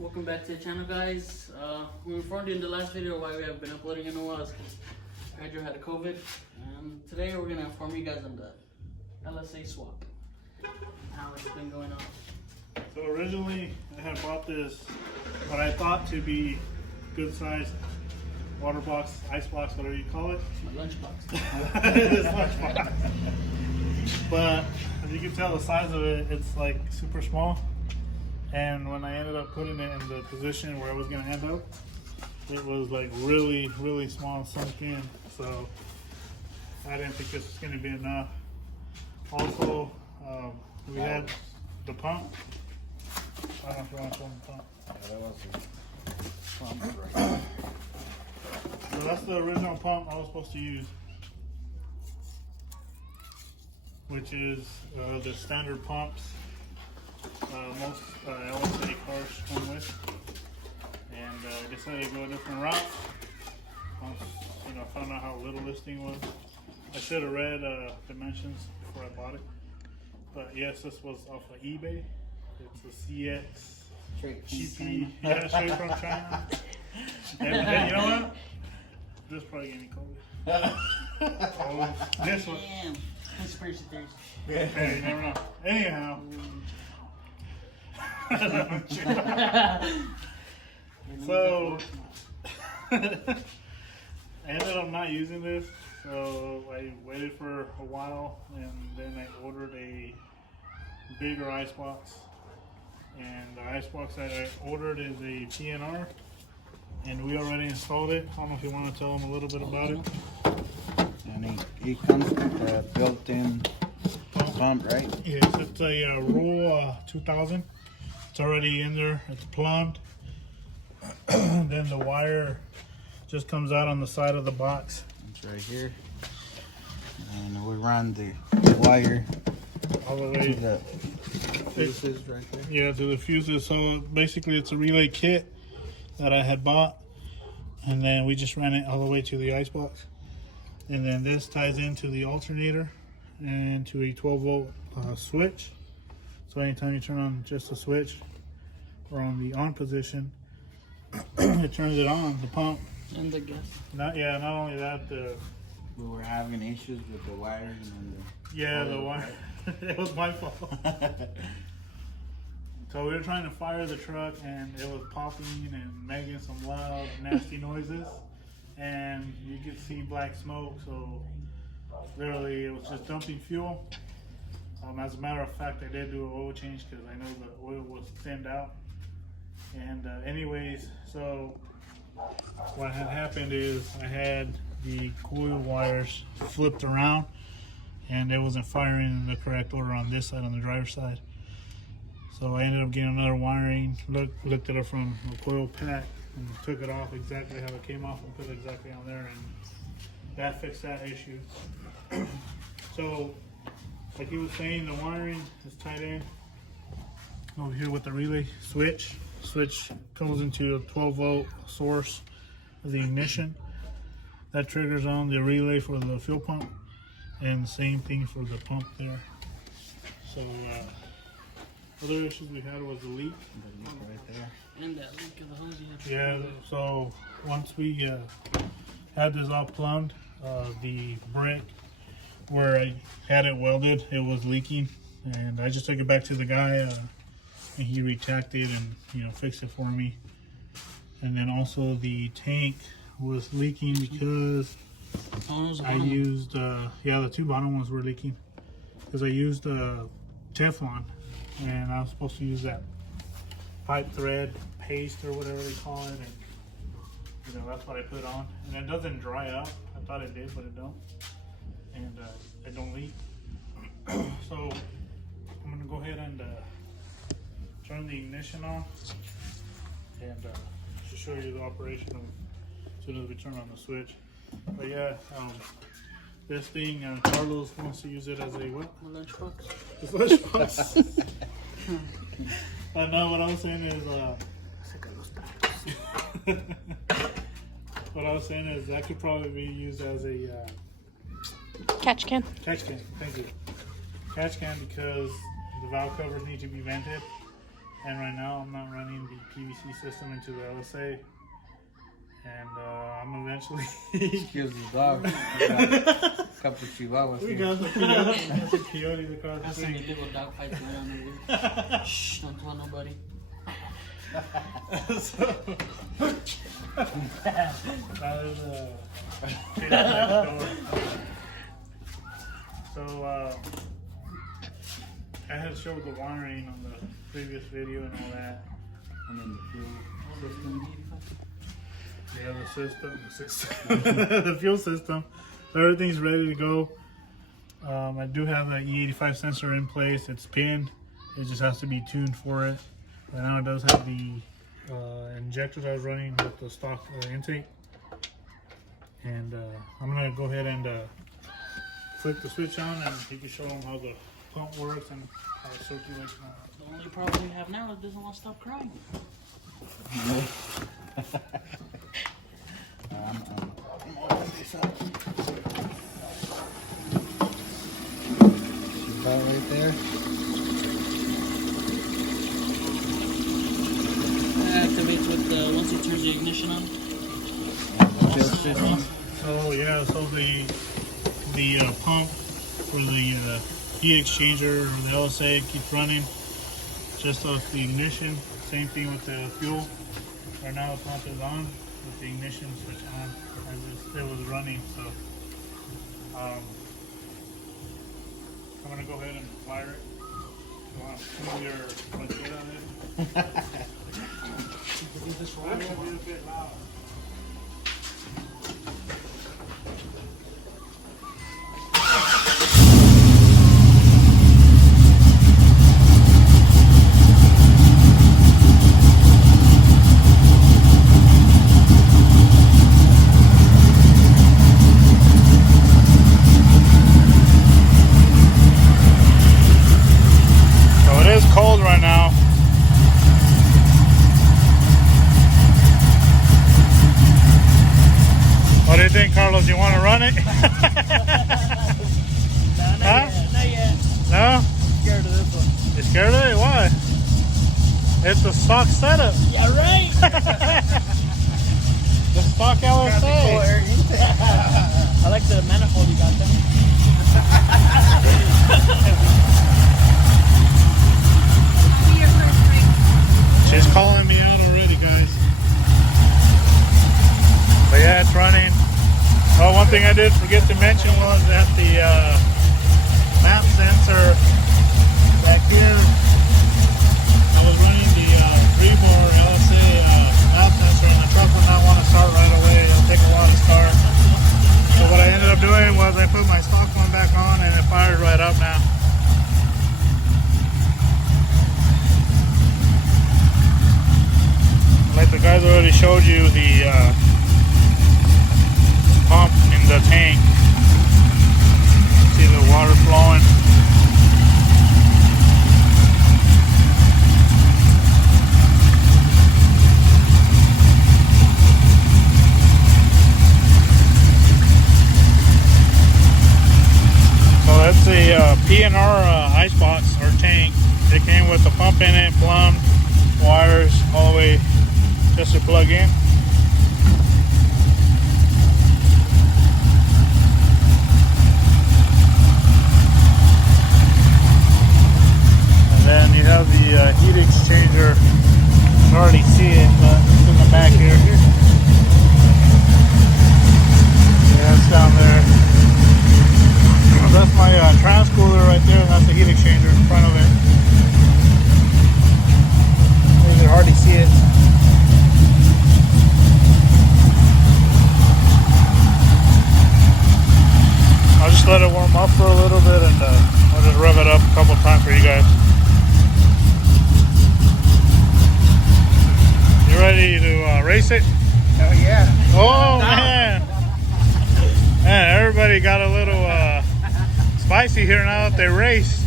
Welcome back to the channel, guys. We informed you in the last video why we have been uploading in a while because Pedro had a COVID, and today we're gonna inform you guys on the LSA swap, how it's been going on. So originally I had bought this, what I thought to be good sized water box, ice box, whatever you call it. It's my lunchbox. This lunchbox. But as you can tell, the size of it, it's like super small. And when I ended up putting it in the position where I was going to end up, it was like really, really small and sunk in. So I didn't think this was going to be enough. Also, we had the pump. I don't know if you want to show them the pump. Yeah, that was a pump right. So that's the original pump I was supposed to use, which is the standard pumps most LSA cars come with. And I decided to go a different route. Once, found out how little this thing was. I should have read dimensions before I bought it. But yes, this was off of eBay. It's a CX GP, yeah, straight from China. And you know what? This probably gave me COVID. This one. Damn, conspiracy theories. Hey, you never know. Anyhow. So I ended up not using this, so I waited for a while, and then I ordered a bigger ice box. And the ice box that I ordered is a PNR, and we already installed it. I don't know if you want to tell them a little bit about it. And it comes with a built-in pump, right? Yes, it's a Roll 2000. It's already in there. It's plumbed. Then the wire just comes out on the side of the box. It's right here. And we run the wire All the to way. the fuses right there. Yeah, to the fuses. So basically it's a relay kit that I had bought. And then we just ran it all the way to the ice box. And then this ties into the alternator and to a 12 volt switch. So anytime you turn on just the switch or on the on position, it turns it on, the pump. And the gas. Not only that, We were having issues with the wires and the wire. It was my fault. So we were trying to fire the truck, and it was popping and making some loud, nasty noises, and you could see black smoke. So literally, it was just dumping fuel. As a matter of fact, I did do an oil change because I know the oil was thinned out. And anyways, so what had happened is I had the coil wires flipped around, and it wasn't firing in the correct order on this side, on the driver's side. So I ended up getting another wiring, looked at it from a coil pack, and took it off exactly how it came off and put it exactly on there, and that fixed that issue. So, like he was saying, the wiring is tied in over here with the relay switch. Switch goes into a 12 volt source of the ignition. That triggers on the relay for the fuel pump, and the same thing for the pump there. So other issues we had was the leak. right there. And that leak of the hose you have to Yeah, so once we had this all plumbed, the brick where I had it welded, it was leaking, and I just took it back to the guy, and he retacked it and fixed it for me. And then also the tank was leaking because I used the two bottom ones were leaking because I used Teflon, and I was supposed to use that pipe thread paste or whatever they call it, and that's what I put on, and it doesn't dry up. I thought it did, but it don't, and it don't leak. So I'm gonna go ahead and turn the ignition on, and to show you the operation of as soon as we turn on the switch. But yeah, this thing, Carlos wants to use it as a what? My lunchbox. His lunchbox. No, what I was saying is, what I was saying is that could probably be used as a Catch can. catch can. Thank you. Catch can, because the valve covers need to be vented, And right now I'm not running the PVC system into the LSA. And I'm eventually... Excuse the dog. We got a couple of chihuahuas We here. got some coyotes across the I've seen street. the little dog fights going on over there. Shh, don't tell nobody. So, that is kid next door. So I had showed the wiring on the previous video and all that. And then the fuel system. Yeah, the system, the fuel system. So everything's ready to go. I do have that E85 sensor in place. It's pinned. It just has to be tuned for it. Right now it does have the injectors I was running with the stock intake. And I'm gonna go ahead and flip the switch on, and you can show them how the pump works and how it circulates now. The only problem we have now is it doesn't want to stop crying. I'm opening this up. She's about right there. It activates with once it turns the ignition on. Fuel system. So yeah, so the pump for the heat exchanger or the LSA keeps running just off the ignition. Same thing with the fuel. Right now the pump is on with the ignition switch on as it was running. So I'm gonna go ahead and fire it. You want to tune your budget on it? It's gonna be a bit loud. Cold right now. What do you think, Carlos? You want to run it? Not yet. No? I'm scared of this one. You scared of it? Why? It's a stock setup. Yeah, right. The stock LSA. I like the manifold you got there. She's calling me out already, guys. But yeah, it's running. Oh, one thing I did forget to mention was that the map sensor back here, I was running the 3-bar LSA map sensor, and the truck would not want to start right away. It'll take a while to start. So what I ended up doing was I put my stock one back on, and it fires right up now. Like the guys already showed you the pump in the tank. See the water flowing. So that's a PNR ice box or tank. It came with the pump in it, plumbed, wires all the way just to plug in. And then you have the heat exchanger. You can already see it, but it's in the back here. Yeah, it's down there. That's my transcooler right there, and that's the heat exchanger in front of it. You can hardly see it. I'll just let it warm up for a little bit, and I'll just rev it up a couple times for you guys. You ready to race it? Oh yeah. Oh man! Man, everybody got a little spicy here now that they race.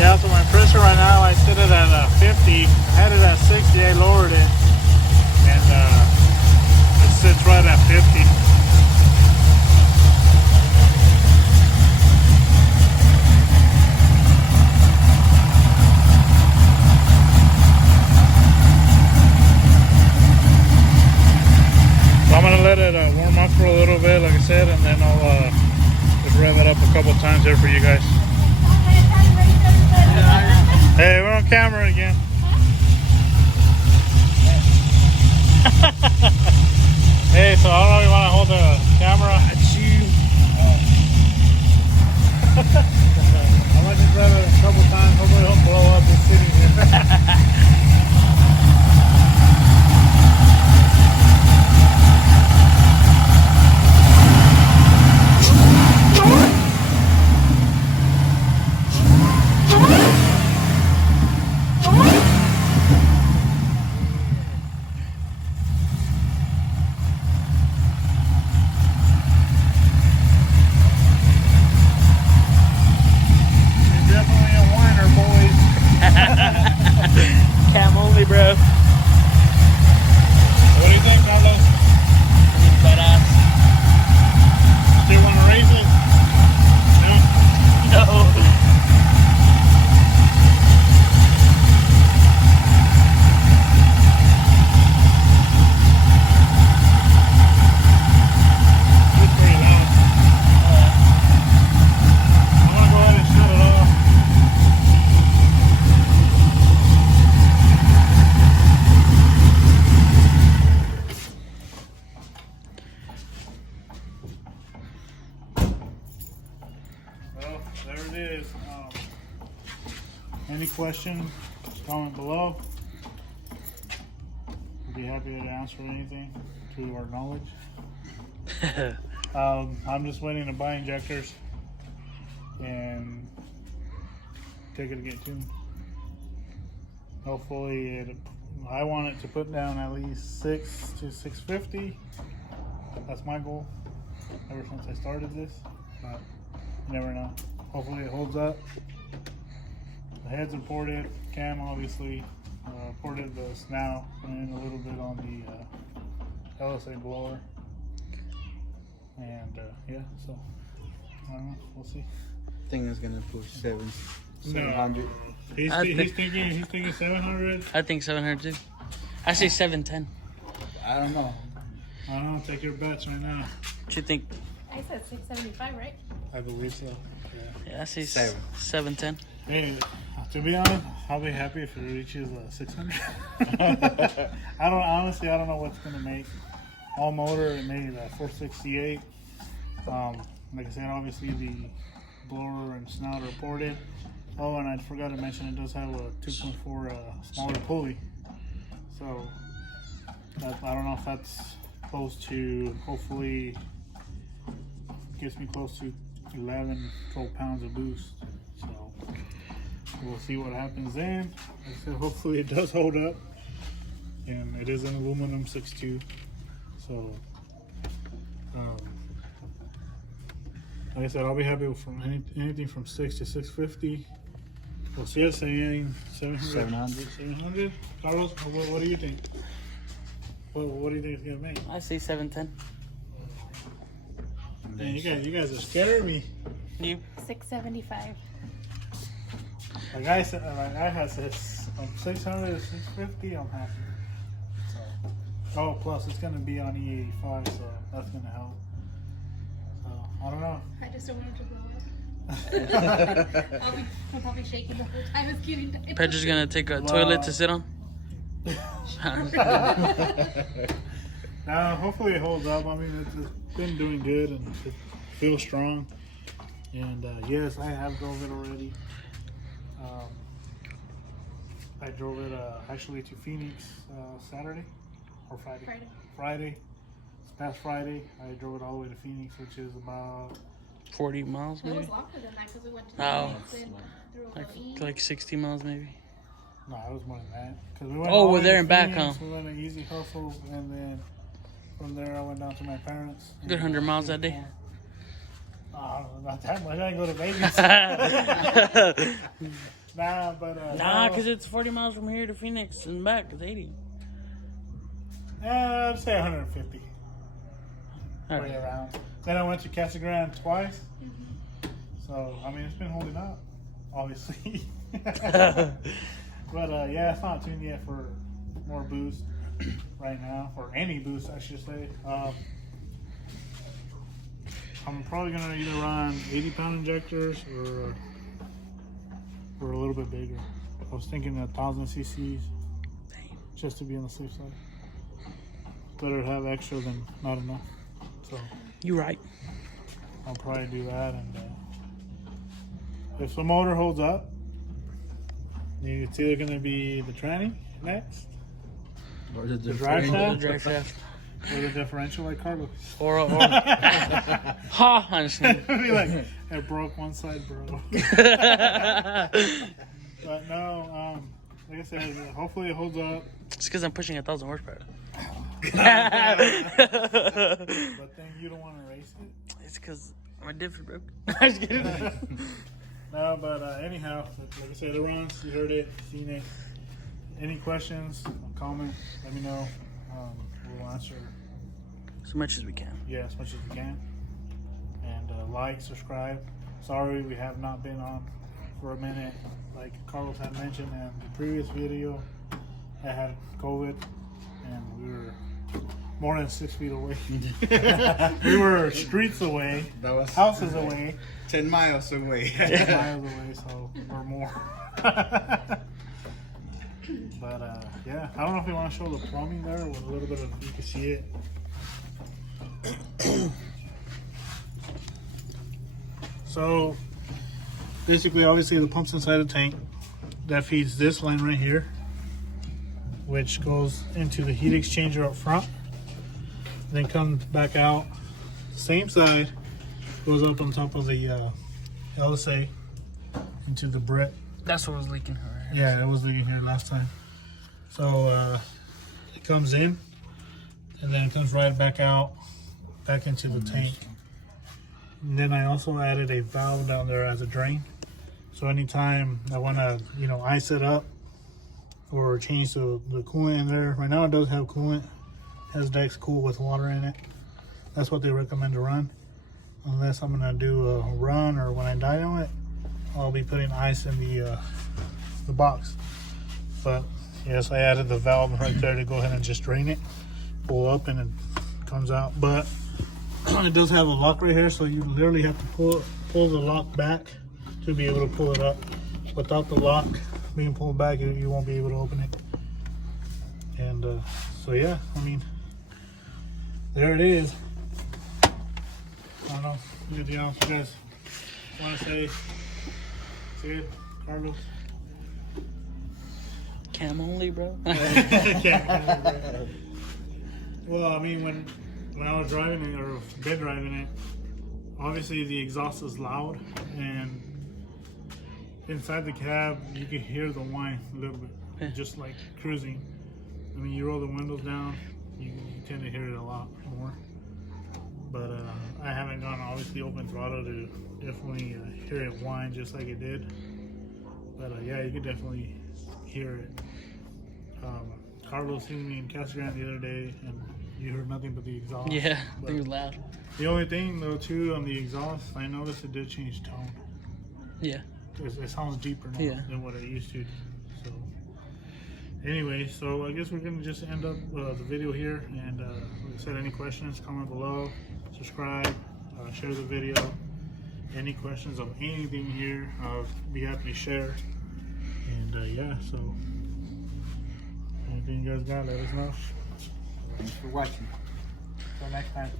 Yeah, so my pressure right now, I set it at 50. I had it at 60, I lowered it. And 50. So I'm gonna let it warm up for a little bit, like I said, and then I'll just rev it up a couple times here for you guys. Hey, we're on camera again. Hey, so I don't know if you want to hold the camera. I might just rev it a couple times. Hopefully it'll blow up this city here. Cam only, bro. What do you think, Carlos? Badass. Do you want to raise it? No. It's pretty loud. I'm going to go ahead and shut it off. Well, there it is. Any questions, comment below. We'll be happy to answer anything to our knowledge. I'm just waiting to buy injectors and take it to get tuned. Hopefully, I want it to put down at least 6 to 650. That's my goal ever since I started this, but you never know. Hopefully it holds up. The heads are ported, cam obviously, ported the snout and a little bit on the LSA blower. And yeah, so I don't know, we'll see. Thing is gonna push 700. He's thinking 700. I think 700 too. I say 710. I don't know. I don't know, take your bets right now. What you think? I said 675, right? I believe so. Yeah, I say 710. Hey, to be honest, I'll be happy if it reaches 600. I don't know what's gonna make. All motor, it made 468. Like I said, obviously the blower and snout are ported. Oh, and I forgot to mention it does have a 2.4 smaller pulley. So I don't know if that's close to, hopefully gets me close to 11, 12 pounds of boost. So we'll see what happens then. Like I said, hopefully it does hold up. And it is an aluminum 6.2. So like I said, I'll be happy from anything from 6 to 650. Well, CSA saying 700. 700. Carlos, what do you think? What do you think it's gonna make? I say 710. Man, you guys are scaring me. You? 675. Like I said, I had said from 600 to 650, I'm happy. So, oh, plus it's gonna be on E85, so that's gonna help. So I don't know. I just don't want it to blow up. I'll probably shaking the whole time it's getting done. Pedro's gonna take a toilet to sit on. Hopefully it holds up. I mean, it's been doing good and it feels strong. And yes, I have drove it already. I drove it actually to Phoenix Saturday or Friday. Friday. This past Friday, I drove it all the way to Phoenix, which is about 40 miles It maybe? was longer than that because we went to No. Like 60 miles maybe. no, it was more than that. 'Cause we went Oh, all the we're way there to and back, Phoenix, huh? We went to Easy Hustle, and then from there I went down to my parents. Good 100 miles that day. Not that much. I didn't go to Vegas. Nah, but Nah, because it's 40 miles from here to Phoenix and back. It's 80. yeah, I'd say 150. way around. Then I went to Casa Grande twice. So, I mean, it's been holding up, obviously. But yeah, it's not tuned yet for more boost right now, or any boost, I should say. I'm probably gonna either run 80-pound injectors or a little bit bigger. I was thinking 1,000 cc's, just to be on the safe side. Better have extra than not enough. So You right. I'll probably do that, and if the motor holds up, it's either gonna be the tranny next, Or the drive shaft, Drive shaft. or the differential like Carlos. Or ha, honestly. Be like, it broke one side, bro. But no, like I said, hopefully it holds up. It's because I'm pushing 1,000 horsepower. But then you don't want to race it. It's because my diff broke. I'm just kidding. No, but anyhow, like I said, the runs, you heard it, seen it. Any questions, comment, let me know. We'll answer, As much as we can. yeah, as much as we can. And like, subscribe. Sorry we have not been on for a minute. Like Carlos had mentioned in the previous video, I had COVID and we were more than 6 feet away. We were streets away, That was houses away, 10 miles away. 10 miles away, so or more. But yeah, I don't know if you want to show the plumbing there with a little bit of, you can see it. So basically, obviously the pump's inside the tank that feeds this line right here, which goes into the heat exchanger up front, then comes back out same side, goes up on top of the LSA into the Brit. That's what was leaking her. Yeah, it was leaking here last time. So it comes in and then it comes right back out, back into the tank. And then I also added a valve down there as a drain. So anytime I want to, ice it up or change the coolant in there. Right now it does have coolant. It has Dex Cool with water in it. That's what they recommend to run. Unless I'm going to do a run or when I dyno it, I'll be putting ice in the box. But yes, I added the valve right there to go ahead and just drain it, pull up, and it comes out. But it does have a lock right here, so you literally have to pull the lock back to be able to pull it up. Without the lock being pulled back, you won't be able to open it. And so yeah, I mean, there it is. I don't know, anything else you guys want to say? Sid, Carlos? Cam only, bro. Well, I mean, when I was driving it or been driving it, obviously the exhaust is loud, and inside the cab you can hear the whine a little bit, just like cruising. I mean, you roll the windows down, you tend to hear it a lot more. But I haven't gone obviously open throttle to definitely hear it whine just like it did. But yeah, you could definitely hear it. Carlos seen me in Casa Grande the other day, and you heard nothing but the exhaust. Yeah, But it was loud. the only thing though too on the exhaust, I noticed it did change tone. Yeah. It sounds deeper now than what it used to. So anyway, so I guess we're gonna just end up the video here. And like I said, any questions, comment below, subscribe, share the video. Any questions of anything here, I'll be happy to share. And yeah, so anything you guys got, let us know. Thanks for watching. Till next time.